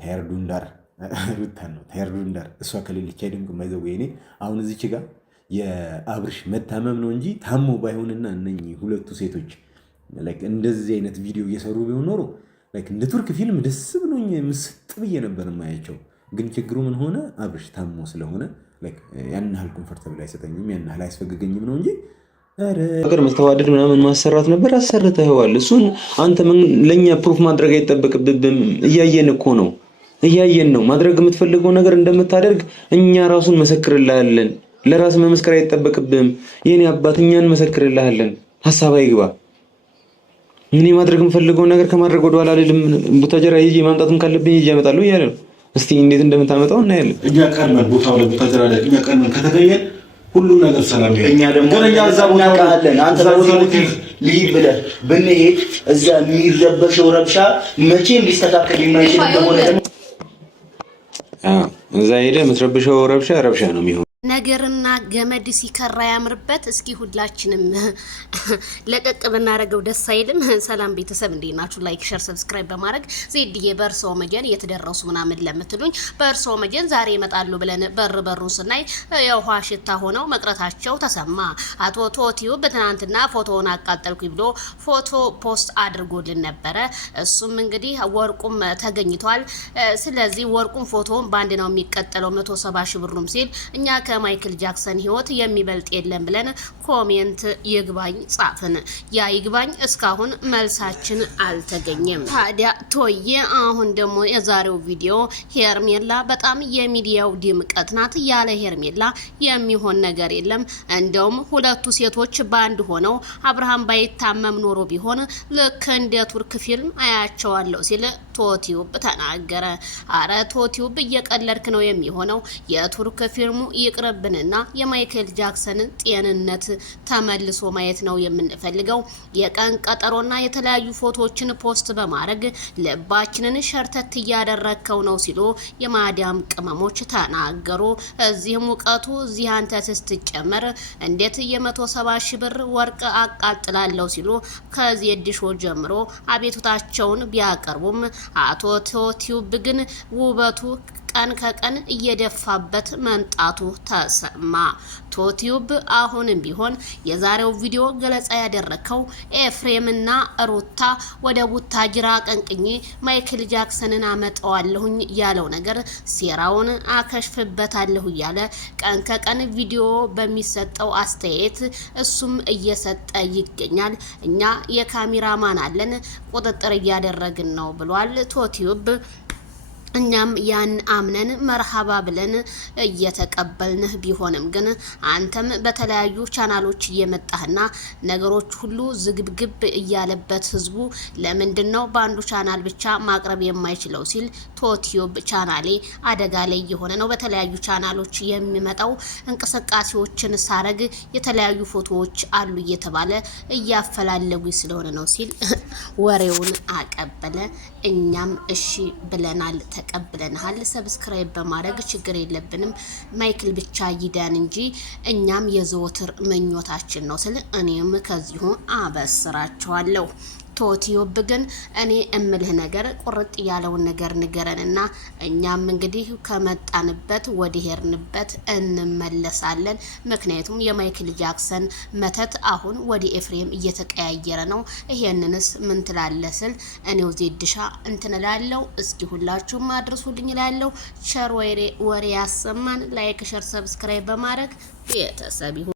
ታየርዱንዳር ሩታን ነው ታየርዱንዳር እሷ ከሌለች አይደምቅም። አይዘው እኔ አሁን እዚች ጋር የአብርሽ መታመም ነው እንጂ ታሞ ባይሆንና እነኚህ ሁለቱ ሴቶች እንደዚህ አይነት ቪዲዮ እየሰሩ ቢሆን ኖሮ እንደ ቱርክ ፊልም ደስ ብሎኝ ምስጥ ብዬ ነበር የማያቸው። ግን ችግሩ ምን ሆነ? አብርሽ ታሞ ስለሆነ ያን ያህል ኮምፈርተብል አይሰጠኝም፣ ያን ያህል አያስፈግገኝም ነው እንጂ ነገር መስተዋደድ ምናምን ማሰራት ነበር። አሰርተኸዋል። እሱን አንተ ለኛ ፕሩፍ ማድረግ አይጠበቅብህም። እያየን እኮ ነው፣ እያየን ነው። ማድረግ የምትፈልገው ነገር እንደምታደርግ እኛ ራሱን መሰክርልሃለን። ለራስ መመስከር አይጠበቅብህም። የኔ አባት እኛን መሰክርልሃለን። ሐሳብ አይግባ። እኔ ማድረግ የምፈልገው ነገር ከማድረግ ወደ ኋላ አይደለም። ቡታጀራ ይዤ ማምጣትም ካለብኝ ይዤ አመጣለሁ እያለ ነው። እስቲ እንዴት እንደምታመጣው እናያለን። እኛ ቀድመን ቦታው ላይ ቡታጀራ ላይ እኛ ቀድመን ከተገኘን ሁሉም ነገር ሰላም ይሆናል። እኛ ደግሞ እዛ ቦታ አለን። አንተ ቦታው ልሂድ ብለህ ብንሄድ እዛ የሚረበሸው ረብሻ መቼም ሊስተካከል የማይችል እንደሆነ ደግሞ እዛ ሄደህ የምትረብሸው ረብሻ ነው የሚሆነው። ነገርና ገመድ ሲከራ ያምርበት። እስኪ ሁላችንም ለቀቅ ብናረገው ደስ አይልም? ሰላም ቤተሰብ እንዴት ናችሁ? ላይክ ሼር ሰብስክራይብ በማድረግ ዜድዬ በእርሶ መጀን የተደረሱ ምናምን ለምትሉኝ በእርሶ መጀን ዛሬ ይመጣሉ ብለን በሩን ስናይ የውሃ ሽታ ሆነው መቅረታቸው ተሰማ። አቶ ቶቲው በትናንትና ፎቶውን አቃጠልኩኝ ብሎ ፎቶ ፖስት አድርጎልን ነበረ። እሱም እንግዲህ ወርቁም ተገኝቷል። ስለዚህ ወርቁም ፎቶውን ባንድ ነው የሚቀጠለው 170 ሺህ ብሩም ሲል እኛ ከማይክል ጃክሰን ህይወት የሚበልጥ የለም ብለን ኮሜንት ይግባኝ ጻፍን። ያ ይግባኝ እስካሁን መልሳችን አልተገኘም። ታዲያ ቶዬ አሁን ደግሞ የዛሬው ቪዲዮ ሄርሜላ በጣም የሚዲያው ድምቀት ናት። ያለ ሄርሜላ የሚሆን ነገር የለም። እንደውም ሁለቱ ሴቶች ባንድ ሆነው አብርሃም ባይታመም ኖሮ ቢሆን ልክ እንደ ቱርክ ፊልም አያቸዋለሁ ሲል ቶቲዩብ ተናገረ። አረ ቶቲዩብ እየቀለድክ ነው የሚሆነው። የቱርክ ፊልሙ ይቅርብንና የማይክል ጃክሰን ጤንነት ተመልሶ ማየት ነው የምንፈልገው። የቀን ቀጠሮና የተለያዩ ፎቶዎችን ፖስት በማድረግ ልባችንን ሸርተት እያደረከው ነው ሲሉ የማዳም ቅመሞች ተናገሩ። እዚህ ሙቀቱ እዚህ አንተ ስትጨመር እንዴት የ170 ሺህ ብር ወርቅ አቃጥላለሁ ሲሉ ከዜድ ሾው ጀምሮ አቤቱታቸውን ቢያቀርቡም አቶ ቶቲዩብ ግን ውበቱ ቀን ከቀን እየደፋበት መንጣቱ ተሰማ። ቶቲዩብ አሁንም ቢሆን የዛሬው ቪዲዮ ገለጻ ያደረከው ኤፍሬምና ሩታ ወደ ቡታጅራ ቀንቅኜ ማይክል ጃክሰንን አመጣዋለሁኝ ያለው ነገር ሴራውን አከሽፍበታለሁ እያለ ቀን ከቀን ቪዲዮ በሚሰጠው አስተያየት እሱም እየሰጠ ይገኛል። እኛ የካሜራማን አለን ቁጥጥር እያደረግን ነው ብሏል ቶቲዩብ። እኛም ያን አምነን መርሃባ ብለን እየተቀበልንህ ቢሆንም ግን አንተም በተለያዩ ቻናሎች እየመጣህና ነገሮች ሁሉ ዝግብግብ እያለበት ህዝቡ ለምንድነው በአንዱ ቻናል ብቻ ማቅረብ የማይችለው ሲል ቶቲዩብ ቻናሌ አደጋ ላይ የሆነ ነው። በተለያዩ ቻናሎች የሚመጣው እንቅስቃሴዎችን ሳረግ የተለያዩ ፎቶዎች አሉ እየተባለ እያፈላለጉ ስለሆነ ነው ሲል ወሬውን አቀበለ። እኛም እሺ ብለናል፣ ተቀብለናል። ሰብስክራይብ በማድረግ ችግር የለብንም ማይክል ብቻ ይዳን እንጂ እኛም የዘወትር ምኞታችን ነው ስለ እኔም ከዚሁ አበስራቸዋለሁ። ቶቲዩብ ግን እኔ እምልህ ነገር ቁርጥ ያለውን ነገር ንገረንና እኛም እንግዲህ ከመጣንበት ወደ ሄርንበት እንመለሳለን። ምክንያቱም የማይክል ጃክሰን መተት አሁን ወደ ኤፍሬም እየተቀያየረ ነው። ይሄንንስ ምን ትላለህ ስል እኔው ዜድሻ እንትንላለው። እስኪ ሁላችሁም አድርሱልኝ እላለሁ። ቸር ወሬ ያሰማን። ላይክ ሸር ሰብስክራይብ በማድረግ ቤተሰብ